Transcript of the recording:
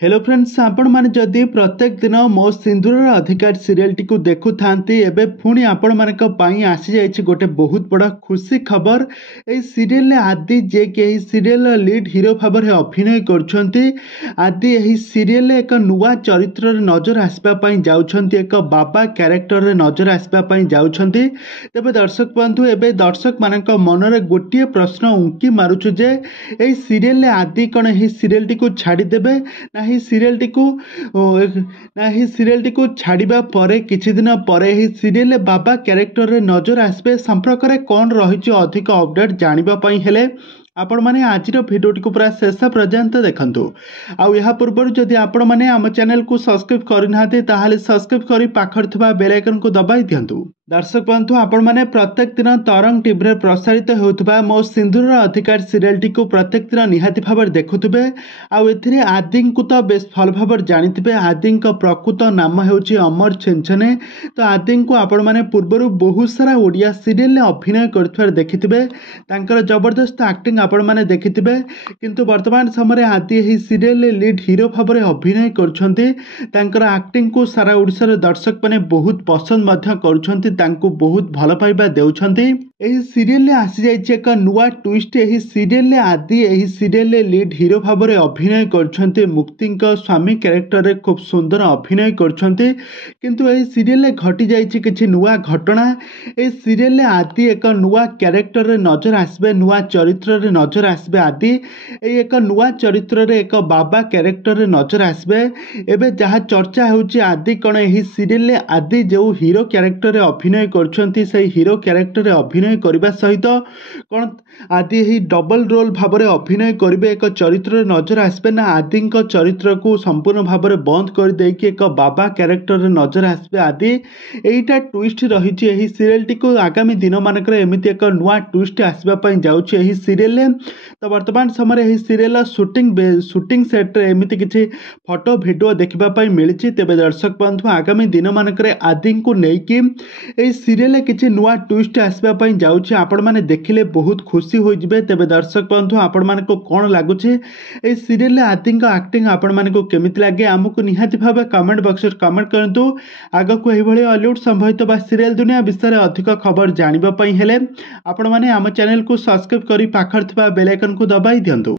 Hello friends, आपण माने जदि प्रत्येक दिन मो सिंदूर अधिकार सीरियल टी देखु थांती एबे पुणी आपण मानक पई आसी जाइछि गोटे बहुत बड़ा खुशी खबर। ए सीरियल आदि जे के एही सीरियल लीड हीरो भाव में अभिनय करछंती। आदि एही सीरियल एक नुआ चरित्र रे नजर आसबा पई जाउछंती, एक बाबा कैरेक्टर रे नजर आसबा पई जाउछंती। तबे दर्शक बंधु, एबे दर्शक मानक मन रे गोटे प्रश्न उंकी मारुछु जे एही सीरियल आदि कोन एही सीरियल टी को छाडी देबे ना सीरियल टी को छाड़िबा परे किछि दिन परे ही सीरियल बाबा कैरेक्टर रे नजर आसबे। संपर्क रे कौन रही अधिक अपडेट जानिबा पई हेले आपण माने आज भिडियो टी को पूरा शेष पर्यंत देखंतु। आउ या पूर्व जदि आपण माने आम चैनल को सब्सक्राइब करिनाते ताहाले सब्सक्राइब करी पाखर थिबा बेल आइकन को दबाई दियंतु। दर्शक बंधु, आपण माने प्रत्येक दिन तरंग टीवी रे प्रसारित होउतबा मो सिंदूर अधिकार सीरियल टी को प्रत्येक दिन निहाती भाव देखुथिबे। आउ एथिरे आदि को तो बेस भल भाव जानिथिबे। आदि प्रकृत नाम हेउची अमर छेंछने। तो आदि को आपण माने पूर्वरु बहुत सारा ओडिया सीरियल ने अभिनय करथवार देखिथिबे। तांकर जबरदस्त एक्टिंग आपण माने देखिथिबे, किंतु वर्तमान समय आदि एही सीरियल लीड हीरो भाव में अभिनय करछंती। तांकर एक्टिंग को सारा ओडिसा रे दर्शक माने बहुत पसंद मध्य करछंती, तांको बहुत भल पाइबा देउछंती। एही सीरियल ले आसी जाइछि एक नुआ ट्विस्ट। एही सीरियल ले आदि एही सीरियल ले लीड हीरो भाव में अभिनय करछंती। मुक्तिंक स्वामी कैरेक्टर रे खूब सुंदर अभिनय करछंती, किंतु एही सीरियल ले घटी जाइछि किछि नुआ घटना। एही सीरियल ले आदि एक नुआ कैरेक्टर रे नजर आसबे, नुआ चरित्र रे नजर आसबे। आदि एही एक नुआ चरित्र रे एक बाबा कैरेक्टर रे नजर आसबे। एबे जहा चर्चा होउछि आदि कोन एही सीरियल ले आदि जो हीरो कैरेक्टर रे अभिनय करछंती, से हीरो कैरेक्टर रे अभिनय करबा सहित कोन आदि एही डबल रोल भाव में अभिनय करिवे, एक चरित्र रे नजर आसबे ना आदि चरित्र को संपूर्ण भाव में बंद कर देकी एक बाबा कैरेक्टर रे नजर आसबे। आदि एटा ट्विस्ट रही एही सीरियल टी को आगामी दिन मानकर एमिति एक नुआ ट्विस्ट आसबा पई जाउछि एही सीरियल ले। तो वर्तमान समय एही सीरियल शूटिंग सेट रे एमिति किछि फोटो वीडियो देखिबा पई मिलिछि। तेबे दर्शक बंधु, आगामी दिन मानकर आदि को नेकी एही सीरियल किछि नुआ ट्विस्ट आसबा पई जाउछि। आपण माने देखिले बहुत खुशी होई जिवे। तेबे दर्शक बंधु, आपण माने को कोन लागुछि एही सीरियल ले आदि का एक्टिंग आपण माने को केमिति लागे हमकु निहाती भाबे कमेंट बॉक्स रे कमेंट करंतु। आगो को एही भली हॉलीवुड संबंधित बा सीरियल दुनिया विषय अधिक खबर जानिबा पई हेले आपण माने आम चैनल को सब्सक्राइब करी पाखर थिबा बेल आइकन को दबाई दियंतु।